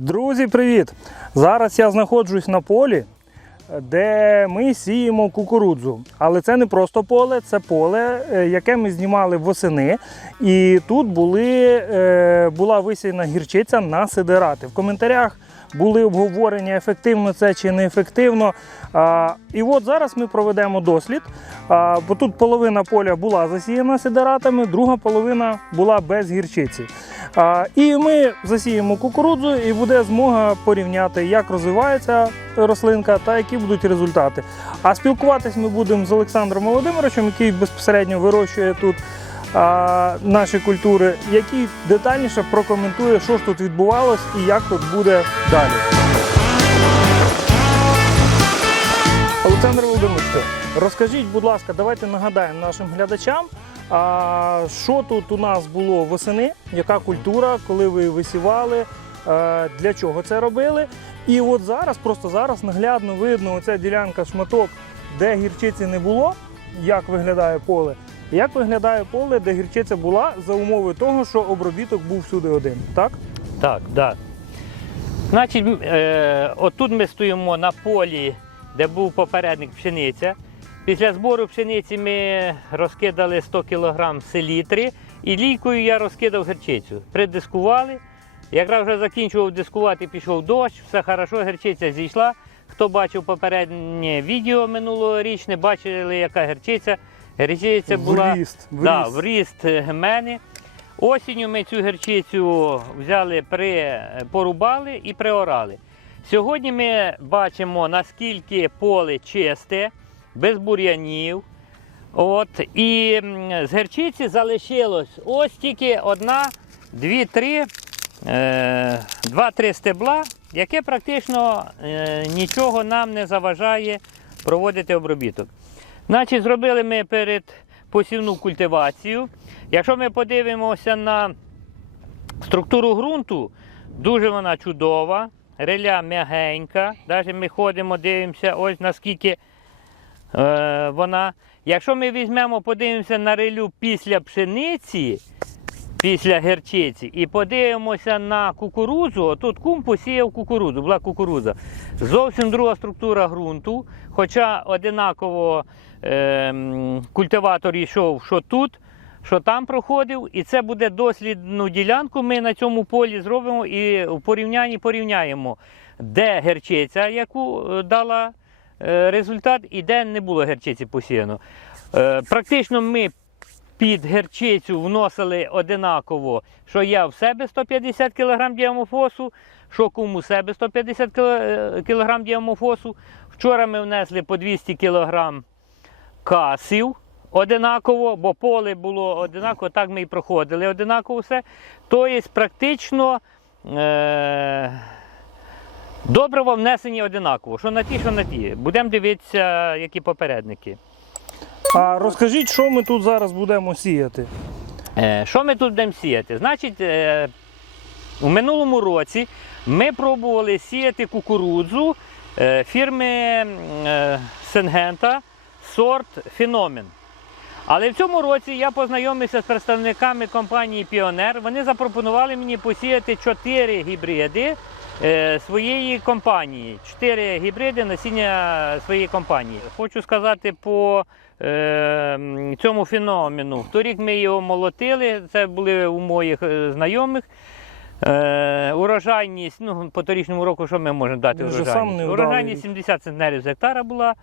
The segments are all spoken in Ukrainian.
Друзі, привіт! Зараз я знаходжусь на полі, де ми сіємо кукурудзу. Але це не просто поле, це поле, е, яке ми знімали восени. І тут були, е, була висіяна гірчиця на сидирати. В коментарях були обговорення, ефективно це чи не ефективно. І от зараз ми проведемо дослід. Бо тут половина поля була засіяна сидератами, друга половина була без гірчиці. І ми засіємо кукурудзу, і буде змога порівняти, як розвивається рослинка та які будуть результати. А спілкуватись ми будемо з Олександром Володимировичем, який безпосередньо вирощує тут наші культури, який детальніше прокоментує, що ж тут відбувалось і як тут буде далі. Олександр Володимирович, розкажіть, будь ласка, давайте нагадаємо нашим глядачам, а, що тут у нас було восени, яка культура, коли ви висівали, е, для чого це робили. І от зараз, просто зараз наглядно видно оця ділянка шматок, де гірчиці не було, як виглядає поле. Як виглядає поле, де гірчиця була за умови того, що обробіток був всюди один, так? Так, так. Значить, е, отут ми стоїмо на полі, де був попередник пшениця. Після збору пшениці ми розкидали 100 кг селітри і лійкою я розкидав гірчицю. Придискували. Якраз вже закінчував дискувати, пішов дощ, все хорошо, гірчиця зійшла. Хто бачив попереднє відео минулорічне, бачили, яка гірчиця. Гірчиця була в ріст. В Да, ріст. в ріст гемени. Осінню ми цю гірчицю взяли, при, порубали і приорали. Сьогодні ми бачимо, наскільки поле чисте, без бур'янів. От, і з гірчиці залишилось ось тільки одна, дві, три, е, два-три стебла, яке практично е, нічого нам не заважає проводити обробіток. Значить, зробили ми перед посівну культивацію. Якщо ми подивимося на структуру ґрунту, дуже вона чудова, реля м'ягенька. Навіть ми ходимо, дивимося, ось наскільки е, вона. Якщо ми візьмемо, подивимося на релю після пшениці, після герчиці, і подивимося на кукурудзу, тут кум посіяв кукурудзу, була кукурудза. Зовсім друга структура ґрунту, хоча одинаково е, культиватор йшов, що тут, що там проходив, і це буде дослідну ділянку. Ми на цьому полі зробимо і в порівнянні порівняємо, де герчиця, яку е, дала результат, і де не було герчиці посіяно. Е, Практично ми під герчицю вносили одинаково, що я в себе 150 кг діамофосу, що кому себе 150 кг діамофосу. Вчора ми внесли по 200 кг касів одинаково, бо поле було одинаково, так ми і проходили одинаково все. Тобто, практично е- добриво внесені одинаково. Що на ті, що на ті. Будемо дивитися, які попередники. А розкажіть, що ми тут зараз будемо сіяти? Е, Що ми тут будемо сіяти? Значить, е, у минулому році ми пробували сіяти кукурудзу е, фірми е, Сенгента сорт Феномен. Але в цьому році я познайомився з представниками компанії Піонер. Вони запропонували мені посіяти 4 гібриди своєї компанії. 4 гібриди насіння своєї компанії. Хочу сказати по е, цьому феномену. Торік ми його молотили, це були у моїх е, знайомих. Е, урожайність, ну, по торічному року, що ми можемо дати урожайність? Урожайність 70 центнерів з гектара була.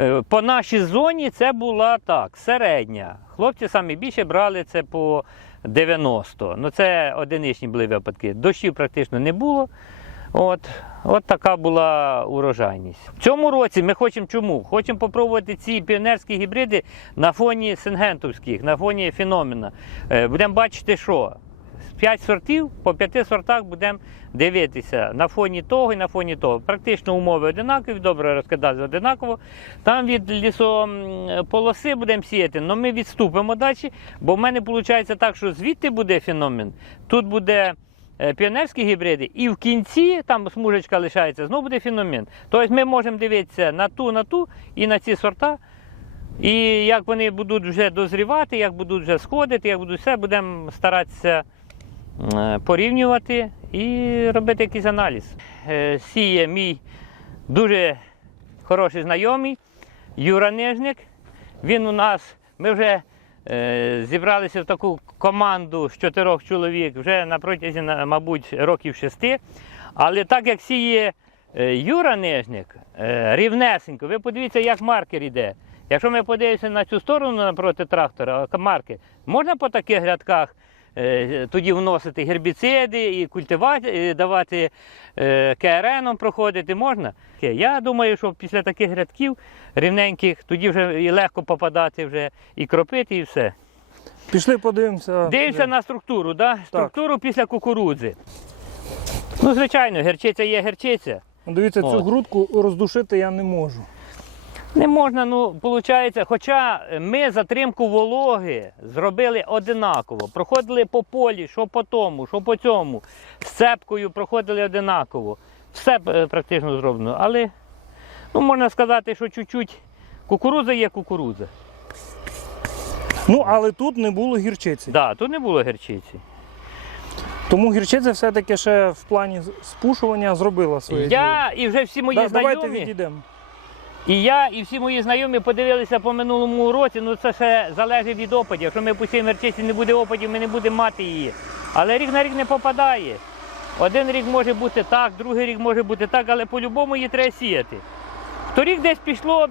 Е, По нашій зоні це була так, середня. Хлопці самі більше брали це по 90. Ну це одиничні були випадки. Дощів практично не було. От, от така була урожайність. В цьому році ми хочемо чому? Хочемо попробувати ці піонерські гібриди на фоні сингентовських, на фоні феномена. Е, Будемо бачити, що з 5 сортів, по 5 сортах будемо дивитися на фоні того і на фоні того. Практично умови одинакові, добре розкидати одинаково. Там від лісополоси будемо сіяти, але ми відступимо далі, бо в мене виходить так, що звідти буде феномен, тут буде піонерські гібриди, і в кінці там смужечка лишається, знову буде феномен. Тобто ми можемо дивитися на ту, на ту і на ці сорта. І як вони будуть вже дозрівати, як будуть вже сходити, як будуть все, будемо старатися е, порівнювати і робити якийсь аналіз. Е, Сіє мій дуже хороший знайомий Юра Нижник. Він у нас, ми вже е, зібралися в таку команду з чотирьох чоловік вже на протязі, мабуть, років шести. Але так як сіє е, Юра Нижник, е, рівнесенько, ви подивіться, як маркер іде. Якщо ми подивимося на цю сторону напроти трактора, маркер, можна по таких грядках е, тоді вносити гербіциди і культивати, і давати е, КРНом проходити можна. Я думаю, що після таких грядків рівненьких тоді вже і легко попадати вже і кропити, і все. Пішли подивимося. Дивимося на структуру, да? структуру після кукурудзи. Ну, звичайно, герчиця є герчиця. Дивіться, цю грудку роздушити я не можу. Не можна, ну, виходить, хоча ми затримку вологи зробили одинаково. Проходили по полі, що по тому, що по цьому. З цепкою проходили одинаково. Все е, практично зроблено. Але ну, можна сказати, що чуть-чуть кукурудза є кукурудза. Ну, але тут не було гірчиці. Да, тут не було герчиці. Тому гірчиця все-таки ще в плані спушування зробила своє. діло. І вже всі мої Да, давайте знайомі. відійдемо. І я, і всі мої знайомі подивилися по минулому році. Ну це ще залежить від опадів. Якщо ми посіємо мерчиці, не буде опадів, ми не будемо мати її. Але рік на рік не попадає. Один рік може бути так, другий рік може бути так, але по-любому її треба сіяти. Торік десь пішло,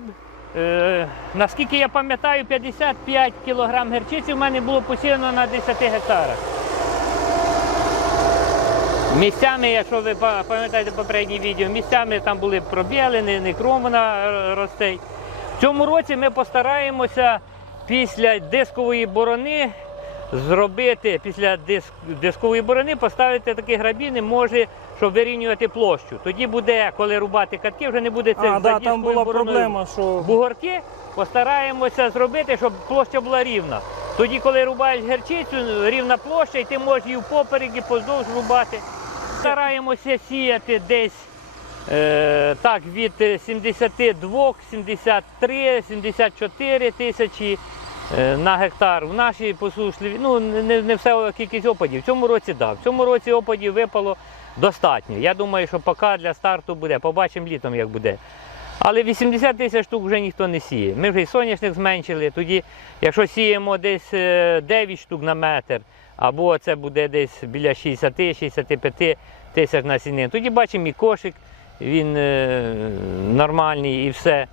е, наскільки я пам'ятаю, 55 кг герчиці в мене було посіяно на 10 гектарах. Місцями, якщо ви пам'ятаєте попереднє відео, місцями там були пробіли, не, вона е, росте. В цьому році ми постараємося після дискової борони зробити, після диск, дискової борони поставити такі грабіни, може, щоб вирівнювати площу. Тоді буде, коли рубати катки, вже не буде це А, за да, там була бороною. проблема, що Бугорки постараємося зробити, щоб площа була рівна. Тоді, коли рубаєш герчицю, рівна площа, і ти можеш її впоперек і поздовж рубати. Стараємося сіяти десь е, так, від е, 72, 73, 74 тисячі е, на гектар. В нашій посушливі, ну не, не все кількість опадів. В цьому році так. В цьому році опадів випало достатньо. Я думаю, що поки для старту буде. Побачимо літом, як буде. Але 80 тисяч штук вже ніхто не сіє. Ми вже і соняшник зменшили. Тоді, якщо сіємо десь е, 9 штук на метр, або це буде десь біля 60-65 тисяч насінин, тоді бачимо і кошик, він е, нормальний і все.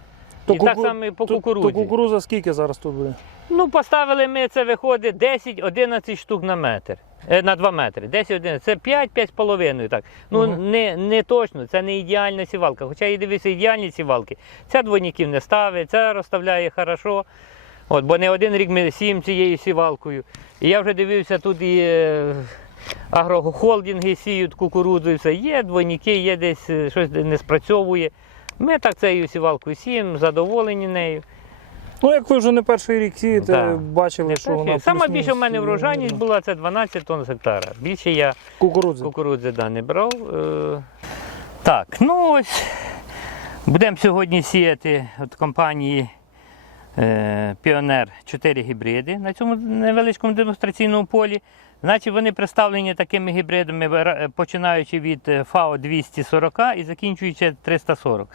і так само і по то- кукурудзі. То кукуруза скільки зараз тут буде? Ну, поставили ми, це виходить 10-11 штук на метр. Е, на 2 метри. 10-11. Це 5-5,5 так. Ну, Мгм. не, не точно, це не ідеальна сівалка. Хоча я дивився ідеальні сівалки. Ця двойників не ставить, ця розставляє хорошо. От, бо не один рік ми сіємо цією сівалкою. І я вже дивився, тут і е, агрохолдинги сіють кукурудзу і все. Є двойники, є десь е, щось не спрацьовує. Ми так цією сівалкою сіємо, задоволені нею. Ну, як ви вже не перший рік сієте, Да. бачили, Не що вона плюс-мінус більше в мене врожайність була це 12 тонн з гектара. Більше я Кукурудзи. кукурудзи да, не брав. Е, Так, ну ось будемо сьогодні сіяти від компанії е, Піонер 4 гібриди на цьому невеличкому демонстраційному полі. Значить, вони представлені такими гібридами, ра- починаючи від е, ФАО 240 і закінчуючи 340.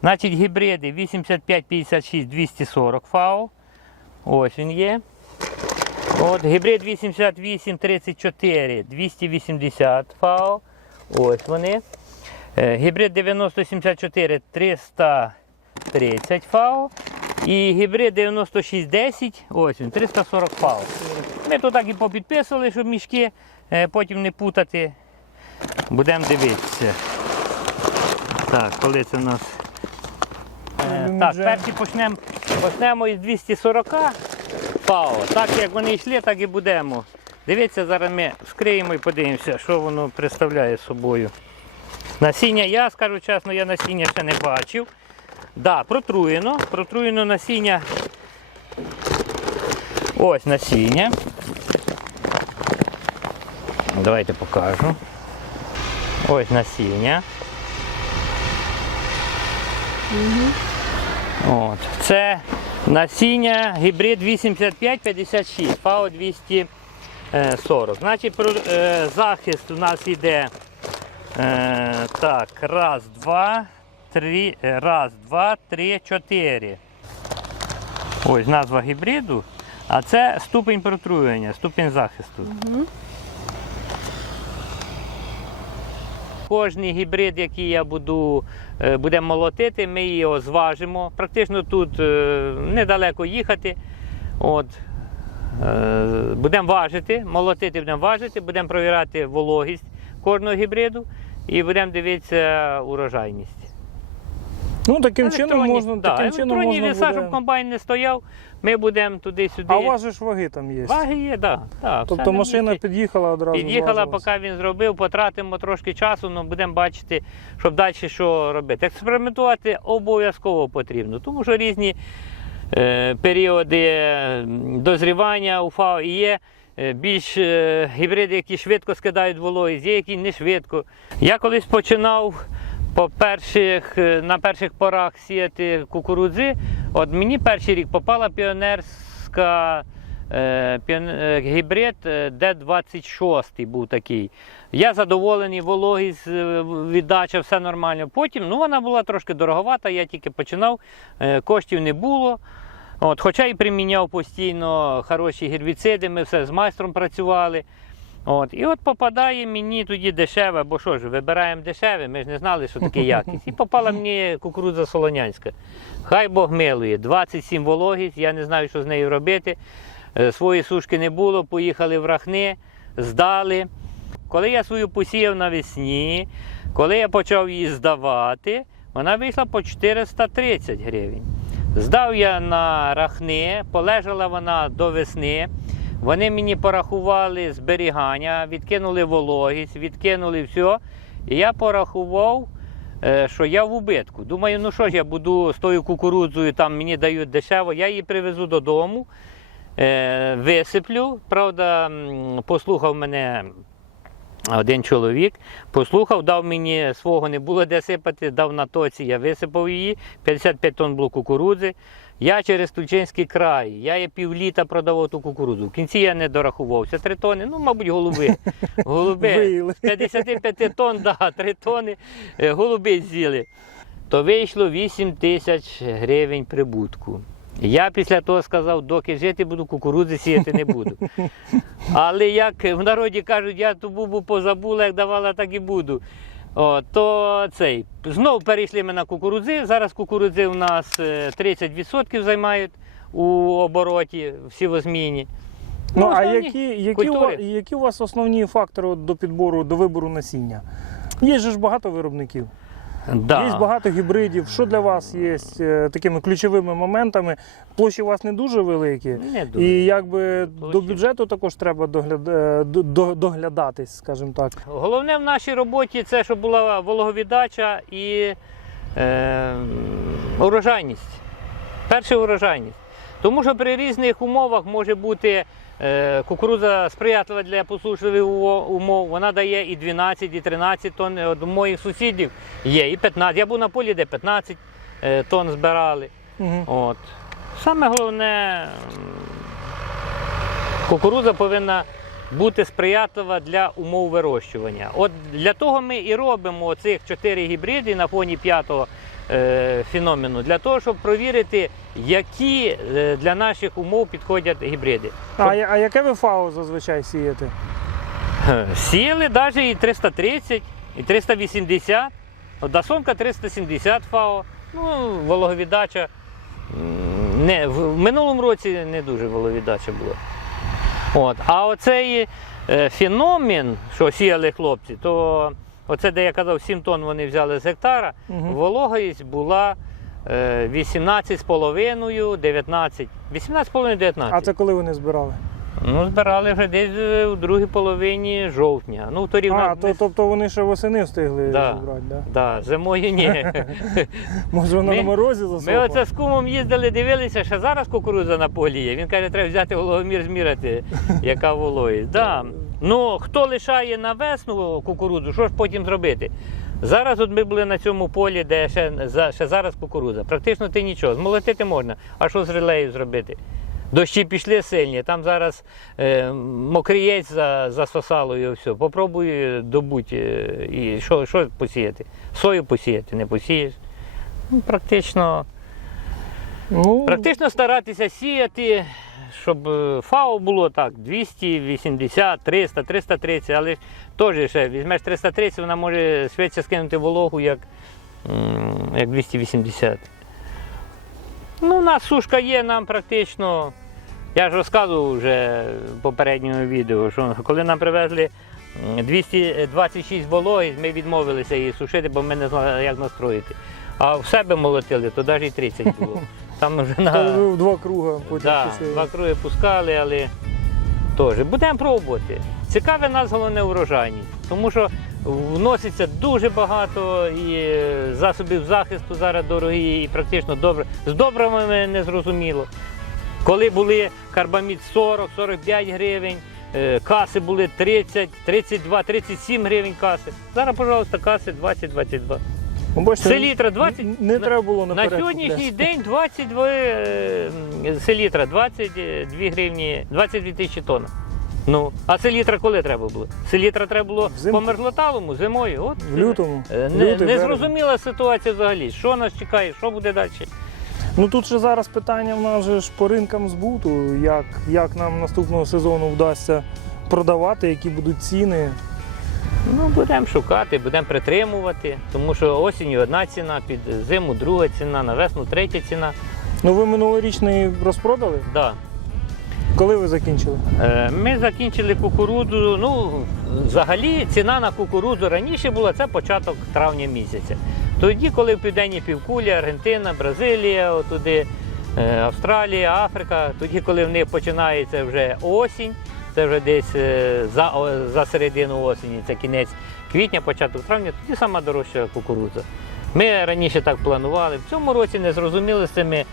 Значить, гібриди 85, 56, 240 ФАО. Ось він є. От, гібрид 88, 34, 280 ФАО. Ось вони. Е, Гібрид 9074 330 ФАО. І гібрид 9610, ось він, 340 ФАО. Ми тут так і попідписували, щоб мішки е, потім не путати. Будемо дивитися. Так, коли це у нас. Е, Любимо Так, перші почнемо почнемо із 240 ФАО. Так як вони йшли, так і будемо. Дивіться, зараз ми вскриємо і подивимося, що воно представляє собою. Насіння, я скажу чесно, я насіння ще не бачив. Да, протруєно, протруєно насіння. Ось насіння. Давайте покажу. Ось насіння. От. Це насіння гібрид 8556, ФАО е, 40. Значить, е, захист у нас йде е, так, раз, два, три, е, раз, два, три, чотири. Ось назва гібриду. А це ступень протруювання, ступень захисту. Кожний гібрид, який я буду е, будемо молотити, ми його зважимо. Практично тут е, недалеко їхати. От. Е, Будемо важити, молотити будемо важити, будемо провіряти вологість кожного гібриду і будемо дивитися урожайність. Ну, таким чином можна, да, таким чином можна буде... комбайн не стояв, ми будемо туди-сюди. А у вас же ж ваги там є. Ваги є, так. Да, да, Тобто машина під'їхала одразу. Під'їхала, поки він зробив, потратимо трошки часу, але будемо бачити, щоб далі що робити. Експериментувати обов'язково потрібно, тому що різні е, періоди дозрівання у ФАО є. е, Більш е, гібриди, які швидко скидають вологість, є які не швидко. Я колись починав по перших, е, на перших порах сіяти кукурудзи. От мені перший рік попала піонерська е, е, гібрид е, Д-26 був такий. Я задоволений, вологість, віддача, все нормально. Потім ну, вона була трошки дороговата, я тільки починав, коштів не було. От, хоча і приміняв постійно хороші гербіциди, ми все з майстром працювали. От, і от попадає мені тоді дешеве, бо що ж, вибираємо дешеве, ми ж не знали, що таке якість. І попала мені кукурудза солонянська. Хай Бог милує, 27 вологість, я не знаю, що з нею робити. Е, Свої сушки не було, поїхали в рахни, здали. Коли я свою посіяв навесні, коли я почав її здавати, вона вийшла по 430 гривень. Здав я на рахни, полежала вона до весни. Вони мені порахували зберігання, відкинули вологість, відкинули все. І я порахував, е, що я в убитку. Думаю, ну що ж я буду з тою кукурудзою, там мені дають дешево, я її привезу додому, е, висиплю. Правда, послухав мене один чоловік, послухав, дав мені свого не було де сипати, дав на тоці, я висипав її, 55 тонн було кукурудзи. Я через Тульчинський край, я є півліта продавав ту кукурудзу. В кінці я не дорахувався. Три тони, ну, мабуть, голуби. Голуби. 55 тонн, да, 3 тони е, голуби з'їли. То вийшло 8 тисяч гривень прибутку. Я після того сказав, доки жити буду, кукурудзи сіяти не буду. Але як в народі кажуть, я ту бубу позабула, як давала, так і буду. О, то цей. Знову перейшли ми на кукурудзи. Зараз кукурудзи у нас е, 30% займають у обороті в сівозміні. Ну, а які, які, у, культури. які у вас основні фактори до підбору, до вибору насіння? Є ж багато виробників, Да. є багато гібридів. Що для вас є е, такими ключовими моментами? Площі у вас не дуже великі. Не дуже. І якби до бюджету також треба догляд... е, до- до- доглядатись, скажімо так. Головне в нашій роботі це, щоб була вологовіддача і е, урожайність. Перше урожайність. Тому що при різних умовах може бути кукурудза сприятлива для посушливих умов. Вона дає і 12, і 13 тонн. От у моїх сусідів є і 15. Я був на полі, де 15 е, тонн збирали. Угу. От. Саме головне, кукурудза повинна бути сприятлива для умов вирощування. От для того ми і робимо цих чотири гібриди на фоні п'ятого е, феномену, для того, щоб провірити, які е, для наших умов підходять гібриди. А, я- а яке ви ФАО зазвичай сієте? Е, Сіяли навіть і 330, і 380, от Дасонка 370 ФАО, ну, вологовіддача. Не, в в минулому році не дуже вологовіддача була. От. А оцей е, феномен, що сіяли хлопці, то оце, де я казав, 7 тонн вони взяли з гектара, Мгм. вологість була е, 18,5, 19. 18,5-19. А це коли вони збирали? Ну, збирали вже десь е, у другій половині жовтня. Ну, торік А, то, тобто вони ще восени встигли Да. збирати, да? Да, зимою ні. Може вона на морозі Ми оце з кумом їздили, дивилися, що зараз кукурудза на полі є. Він каже, треба взяти вологомір зміряти, яка вологість. Да. Ну, хто лишає на весну кукурудзу, що ж потім зробити? Зараз от ми були на цьому полі, де ще, за- ще зараз кукурудза. Практично ти нічого. Змолотити можна. А що з релею зробити? Дощі пішли сильні, там зараз е, мокрієць за, засосало і все. Попробуй добути е, і що, що посіяти? Сою посіяти, не посієш. Ну, практично, Ну, практично старатися сіяти, щоб е, ФАО було так, 280, 300, 330, але теж ще візьмеш 330, вона може швидше скинути вологу, як, як 280. Ну, у нас сушка є, нам практично. Я ж розказував вже в попередньому відео, що коли нам привезли 226 вологи, ми відмовилися її сушити, бо ми не знали, як настроїти. А в себе молотили, то навіть і 30 було. Там вже то на ви в два круга потім да, пішли. два круги пускали, але теж. Будемо пробувати. Цікаве нас головне урожайність, тому що вноситься дуже багато і засобів захисту зараз дорогі і практично добре. З добривами не зрозуміло. Коли були карбамід 40-45 гривень, е, каси були 30, 32, 37 гривень каси. Зараз, пожалуйста, каси 20-22. Ну, бачите, Селітра 20. Не, треба було На сьогоднішній день 22 е, селітра, 22 гривні, 22 тисячі тонн. Ну, а селітра коли треба було? Селітра треба було Взимку. по мерзлоталому, зимою. От, В лютому. е, Лютий, Не, березень. незрозуміла ситуація взагалі. Що нас чекає, що буде далі? Ну тут ще зараз питання в нас же ж по ринкам збуту, як, як нам наступного сезону вдасться продавати, які будуть ціни. Ну, будемо шукати, будемо притримувати, тому що осінню одна ціна, під зиму друга ціна, на весну третя ціна. Ну ви минулорічний розпродали? Да. Коли ви закінчили? Е, Ми закінчили кукурудзу. Ну, взагалі ціна на кукурудзу раніше була це початок травня місяця. Тоді, коли в південній півкулі, Аргентина, Бразилія, отуди, е, Австралія, Африка, тоді, коли в них починається вже осінь, це вже десь е, за, за середину осені, це кінець квітня, початок травня, тоді сама дорожча кукурудза. Ми раніше так планували. В цьому році не зрозуміли з цими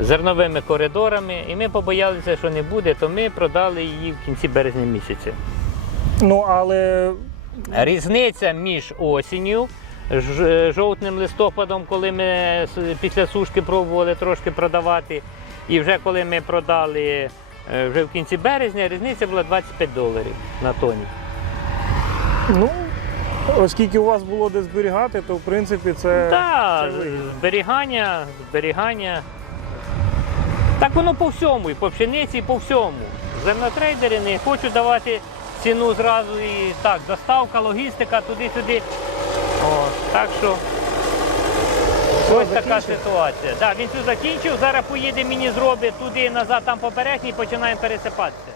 зерновими коридорами, і ми побоялися, що не буде, то ми продали її в кінці березня місяця. Ну але Різниця між осінню, ж- жовтним листопадом, коли ми після сушки пробували трошки продавати, і вже коли ми продали е, вже в кінці березня, різниця була 25 доларів на тоні. ну, оскільки у вас було де зберігати, то в принципі це. Так, це зберігання, зберігання. Так воно по всьому, і по пшениці, і по всьому. Земнотрейдери не хочуть давати ціну зразу і так, доставка, логістика туди-сюди. Так що ось така ситуація. Так, він тут закінчив, зараз поїде мені зробить туди назад, там попередній, починаємо пересипатися.